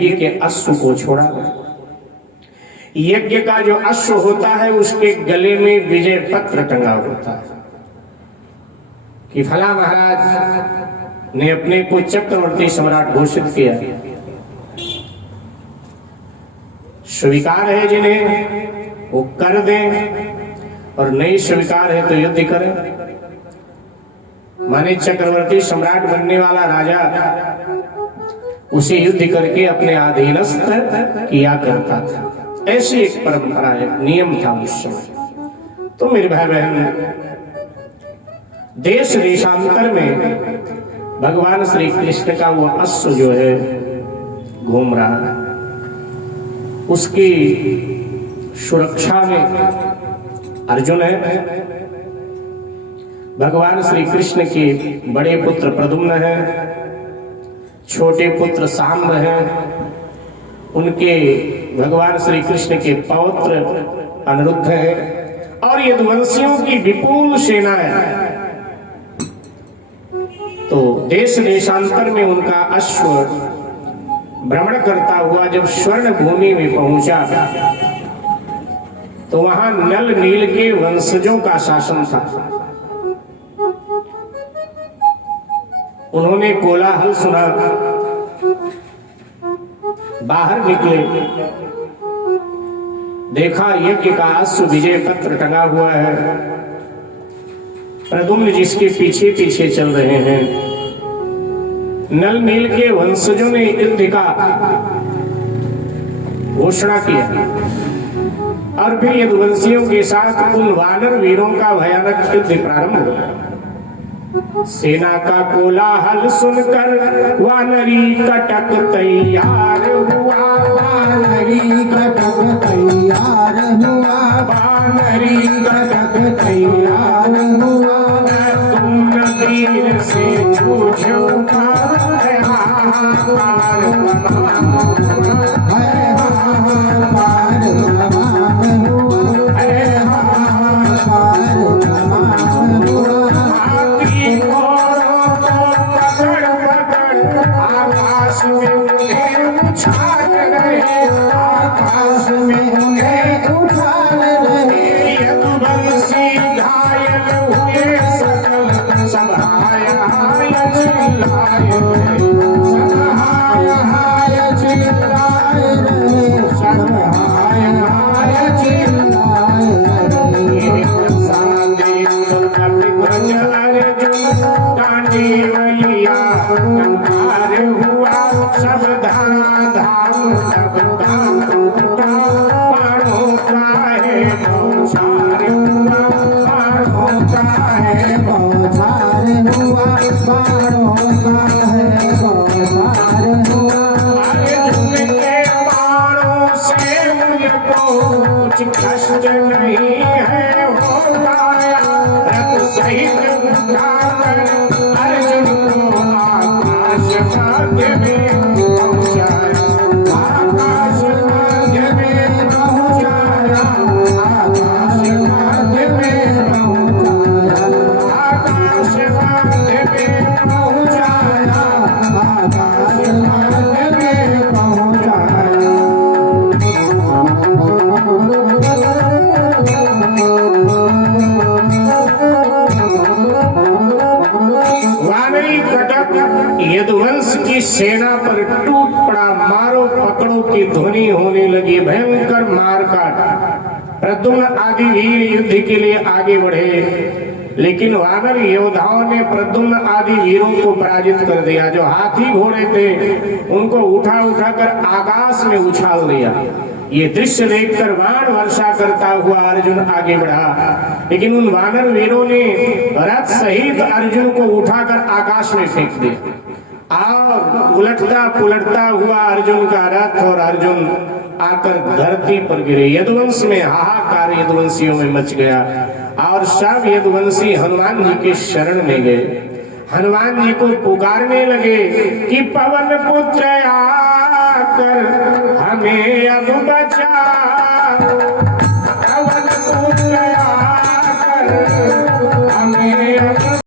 यज्ञ के अश्व को छोड़ा। यज्ञ का जो अश्व होता है उसके गले में विजय पत्र टंगा होता है कि फला महाराज ने अपने को चक्रवर्ती सम्राट घोषित किया। स्वीकार है जिन्हें वो कर दें और नहीं स्वीकार है तो युद्ध करें। माने चक्रवर्ती सम्राट बनने वाला राजा उसे युद्ध करके अपने अधीनस्थ किया करता था। ऐसी एक परंपरा है, नियम था उस समय। तो मेरे भाई बहन, देश देशांतर में भगवान श्री कृष्ण का वो अश्व जो है घूम रहा है, उसकी सुरक्षा में अर्जुन है, भगवान श्री कृष्ण के बड़े पुत्र प्रद्युम्न है, छोटे पुत्र सांब है, उनके भगवान श्री कृष्ण के पौत्र अनिरुद्ध है, और यदुवंशियों की विपुल सेना है। तो देश देशांतर में उनका अश्व भ्रमण करता हुआ जब स्वर्ण भूमि में पहुंचा तो वहां नल नील के वंशजों का शासन था। उन्होंने कोलाहल सुना, बाहर निकले, देखा यज्ञ का अश्व विजय पत्र टंगा हुआ है, प्रद्युम्न जिसके पीछे पीछे चल रहे हैं। नल नील के वंशजों ने युद्ध का घोषणा किया और फिर यदुवंशियों के साथ उन वानर वीरों का भयानक युद्ध प्रारंभ हुआ। सेना का कोलाहल सुनकर वानरी कटक तैयार हुआ, वानरी कटक तैयार हुआ, वानरी कटक तैयार हुआ। तुम तीर से छूछूंगा है हाहाकार यदुवंश की सेना पर टूट पड़ा, मारो पकड़ो की ध्वनि होने लगी, भयंकर मारकाट। प्रद्युम्न आदि वीर युद्ध के लिए आगे बढ़े, लेकिन वानर योद्धाओं ने प्रद्युम्न आदि वीरों को पराजित कर दिया। जो हाथी घोड़े थे उनको उठा उठा कर आकाश में उछाल दिया। ये दृश्य देखकर बाण वर्षा करता हुआ अर्जुन आगे बढ़ा, लेकिन उन वानर वीरों ने रथ सहित अर्जुन को उठाकर आकाश में फेंक दिया और उलटता पुलटता हुआ अर्जुन का रथ और अर्जुन आकर धरती पर गिरे। यदुवंश में हाहाकार यदुवंशियों में मच गया और सब यदुवंशी हनुमान जी के शरण में गए। हनुमान जी को पुकारने लगे कि पवन पुत्र आकर हमें अब बचा।